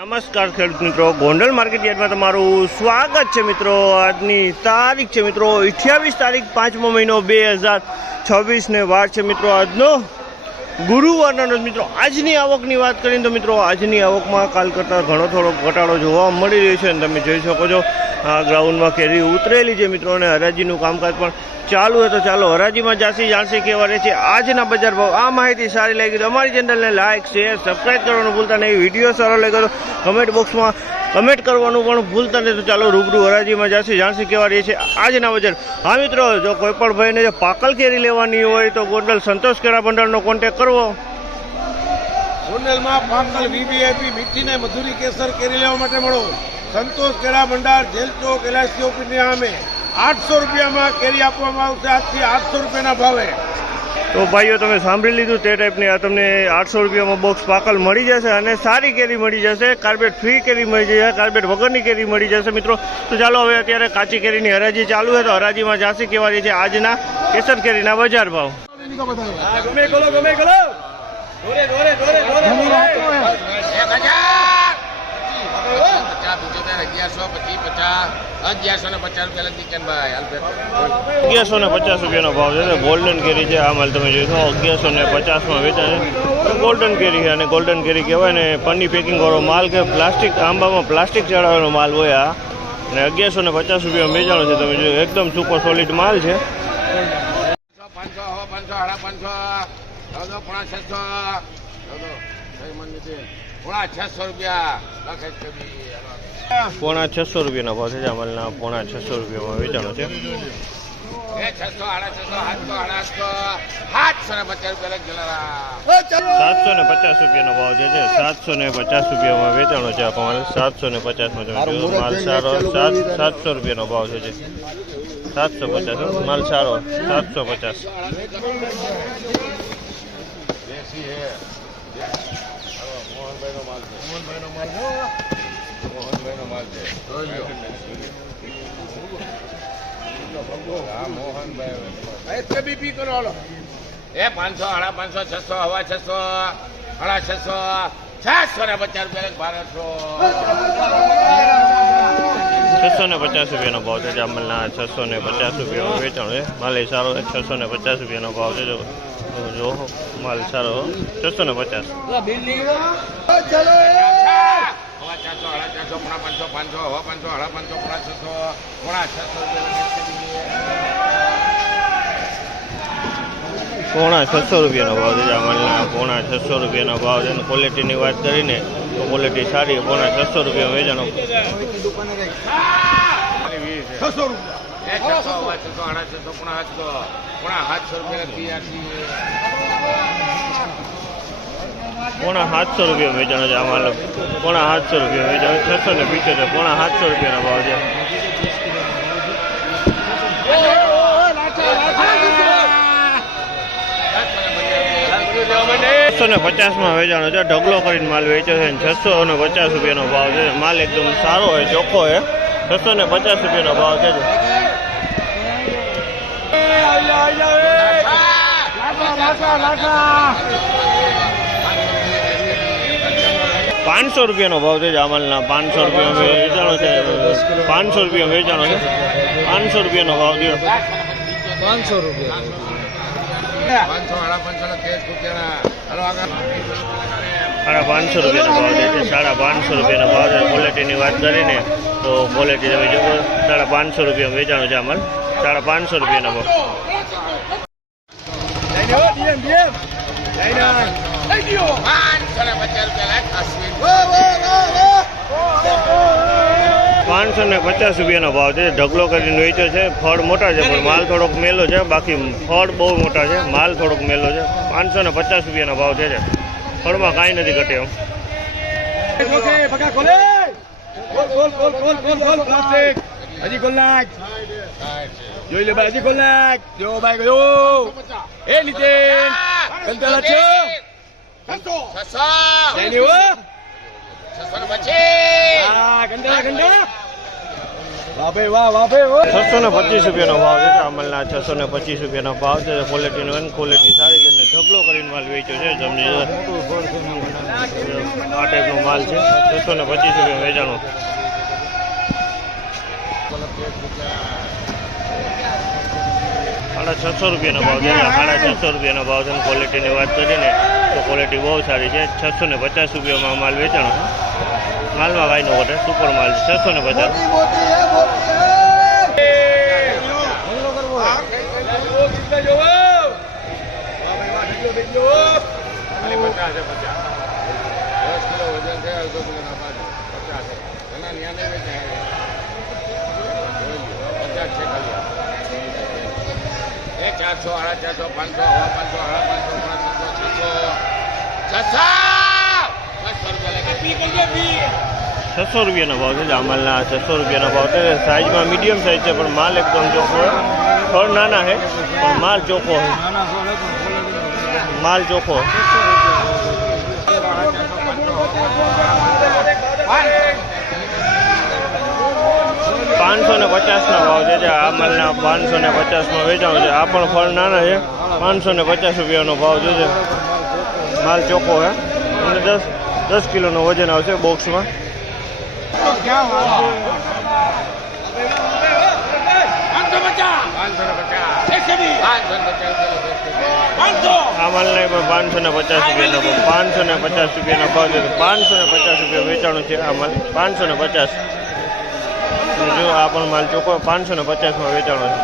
નમસ્કાર ખેડૂત મિત્રો, ગોંડલ માર્કેટ યાર્ડમાં તમારું સ્વાગત છે મિત્રો। આજની તારીખ છે મિત્રો 28 તારીખ 5મો મહિનો 2026 ને વાર છે મિત્રો આજનો ગુરુવારનો રોજ। મિત્રો આજની આવકની વાત કરીએ તો મિત્રો આજની આવકમાં કાલ કરતાં ઘણો થોડો ઘટાડો જોવા મળી રહ્યો છે અને તમે જોઈ શકો છો આ ગ્રાઉન્ડમાં કેરી ઉતરેલી છે મિત્રો અને હરાજીનું કામકાજ પણ ચાલુ હોય। તો ચાલો હરાજીમાં જાણશે કેવા રહે છે આજના બજાર ભાવ। આ માહિતી સારી લાગી તો અમારી ચેનલને લાઇક શેર સબસ્ક્રાઈબ કરવાનું ભૂલતા નહીં। વિડીયો સારો લાગ્યો તો કમેન્ટ બોક્સમાં કમેન્ટ કરવાનું પણ ભૂલતા નહીં। તો ચાલો રૂબરૂ હરાજીમાં જાણશે કેવા રહે છે આજના બજાર। હા મિત્રો, જો કોઈ પણ ભાઈને જો પાકલ કેરી લેવાની હોય તો ગોંડલ સંતોષ કેળા ભંડારનો કોન્ટેક કરવો। ગોંડલમાં પાકલ વીવીઆઈપી મીઠી ને મધુરી કેસર કેરી લેવા માટે મળો સંતોષ કેળા ભંડાર, જેલ ચોક, એલઆઈસી ઓફિસની સામે। 800 રૂપિયામાં કેરી આપવામાં આવશે આજથી 800 રૂપિયાના ભાવે। તો ભાઈઓ તમે સાંભળી લીધું તે ટાઈપની આ તમને 800 રૂપિયામાં બોક્સ પાકલ મળી જશે અને સારી કેરી મળી જશે। કાર્બેટ ફ્રી કેરી મળી જશે, કાર્બેટ વગરની કેરી મળી જશે મિત્રો। તો ચાલો હવે અત્યારે કાચી કેરીની હરાજી ચાલુ છે તો હરાજીમાં જાશે કેવા રહી છે આજના કેસર કેરીના બજાર ભાવ। ₹1150 ભાવ છે। ગોલ્ડન કેરી છે આ માલ તમે જોશો 1150માં વેચાય છે। ગોલ્ડન કેરી છે અને ગોલ્ડન કેરી કહેવાય ને પન્ની પેકિંગ વાળો માલ કે પ્લાસ્ટિક આંબામાં પ્લાસ્ટિક ચડાવેલો માલ હોય આ અને ₹1150 વેચાણો છે। તમે જો એકદમ સુપર સોલિડ માલ છે। 650 રૂપિયાના ભાવ છે। માલના 650 રૂપિયામાં વેચાણો છે। 750 રૂપિયાનો ભાવ છે। 750 રૂપિયામાં વેચાણો છે આ માલ। 750માં માલ સારો 700 રૂપિયાનો ભાવ છે। 750 માલ સારો 750। એ 500, 550, 600, 650 રૂપિયાનો ભાવ છે। જામલના 650 રૂપિયામાં વેચાણ છે। માલ સારો 650 રૂપિયાનો ભાવ છે। જો માલ સારો 650। 600 રૂપિયાનો ભાવ છે। જામલના 600 રૂપિયાનો ભાવ છે। ક્વોલિટીની વાત કરીને તો ક્વોલિટી સારી 600 રૂપિયા વેચાણો। 700 રૂપિયા વેચાણો છે આ માલ। 750 રૂપિયા વેચાણો 675 700 રૂપિયાનો ભાવ છે। 650માં વેચાણો છે। ઢગલો કરીને માલ વેચે છે। 650 રૂપિયાનો ભાવ છે। માલ એકદમ સારો હોય, ચોખ્ખો હોય। 650 રૂપિયાનો ભાવ છે। 500 રૂપિયાનો ભાવ છે। જામલના 500 રૂપિયા વેચાણો છે। 500 રૂપિયા વેચાણો છે। 500 રૂપિયાનો ભાવ છે। 500 રૂપિયા 500 રૂપિયાનો ભાવ છે। 550 રૂપિયાનો ભાવ છે। ક્વોલિટીની વાત કરીને તો ક્વોલિટી તમે જો 550 રૂપિયા વેચાણો છે આ માલ। 550 રૂપિયાનો ભાવ। 550 રૂપિયાનો ભાવ છે। ઢગલો કરીને વેચ્યો છે। ફળ મોટા છે પણ માલ થોડોક મેલો છે, બાકી ફળ બહુ મોટા છે, માલ થોડોક મેલો છે। 550 રૂપિયાનો ભાવ છે। ફળમાં કાંઈ નથી ઘટે એમ। હજી ગોલાક જોઈ લે ભાઈ, હજી ગોલાક જો ભાઈ ગયો એ નીતિન કંટાળા છો 600 લેની હો 625 હા કંટાળા વાહ ભાઈ વાહ 625 રૂપિયાનો ભાવ છે। અમલના 625 રૂપિયાનો ભાવ છે। ક્વોલિટીનો ક્વોલિટી સારી છે। ઢગલો કરીને માલ વેચ્યો છે તમને આ ટાઈપનો માલ છે 625 રૂપિયા વેચાણો. ₹650 રૂપિયાનો ભાવ છે. ₹650 રૂપિયાનો ભાવ છે. ક્વોલિટીની વાત કરીને તો ક્વોલિટી બહુ સારી છે. 650 રૂપિયામાં માલ વેચાણો. માલમાં કાંઈ ન ઘટે, સુપર માલ છે. 600 રૂપિયાનો ભાવ છે. જામલના 600 રૂપિયાનો ભાવ છે. સાઇઝમાં મીડિયમ સાઇઝ છે પણ માલ એકદમ ચોખ્ખો હોય. ફળ નાના છે પણ માલ ચોખ્ખો હોય. માલ ચોખ્ખો 550 ના ભાવ છે. આ માલના 550માં વેચાણ છે. આ પણ ફળ નાના છે. 550 રૂપિયાનો ભાવ છે. માલ ચોખ્ખો છે અને 10 કિલોનું વજન આવશે બોક્સમાં. આ માલના પણ 550 રૂપિયાનો ભાવ છે. 550 રૂપિયા વેચાણું છે. આ માલ 550. જો આ પણ માલ ચોખ્ખો 550માં વેચાણો છે.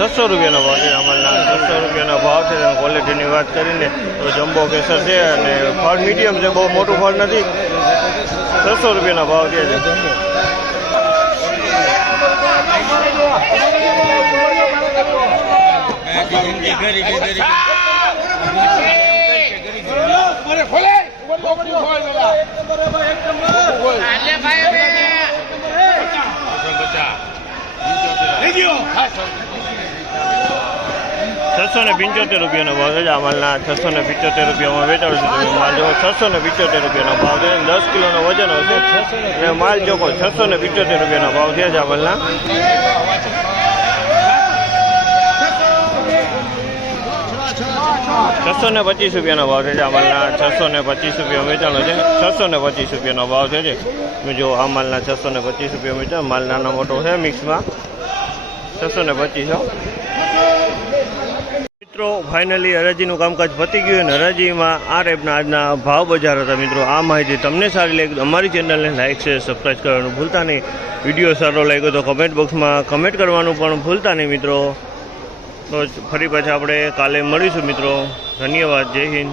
₹600 રૂપિયાનો ભાવ છે. અમલના 600 રૂપિયાનો ભાવ છે. ક્વોલિટીની વાત કરીને તો જમ્બો કેસર છે અને ફળ મીડિયમ છે, બહુ મોટું ફળ નથી. 600 રૂપિયાનો ભાવ છે. ₹675 રૂપિયાનો ભાવ છે. આ માલના 675 રૂપિયામાં વેચાણ છે. તમે માલ જો 675 રૂપિયાનો ભાવ છે. 10 કિલોનો વજન હશે અને માલ ચોખ્ખો 675 રૂપિયાનો ભાવ છે. આ માલના 625 રૂપિયાનો ભાવ છે. આ માલના 625 રૂપિયા વેચાણો છે. 625 રૂપિયાનો ભાવ છે. જો આ માલના 625 રૂપિયા વેચાણ. માલ નાનો મોટો છે મિક્સમાં. 625. મિત્રો ફાઇનલી હરાજીનું કામકાજ પતી ગયું અને હરાજીમાં આ ટાઈપના આજના ભાવ બજાર હતા. મિત્રો આ માહિતી તમને સારી લાગી અમારી ચેનલને લાઈક શેર સબસ્ક્રાઈબ કરવાનું ભૂલતા નહીં. વિડીયો સારો લાગ્યો તો કમેન્ટ બોક્સમાં કમેન્ટ કરવાનું પણ ભૂલતા નહીં મિત્રો. તો ફરી પાછા આપણે કાલે મળીશું મિત્રો. ધન્યવાદ. જય હિન્દ.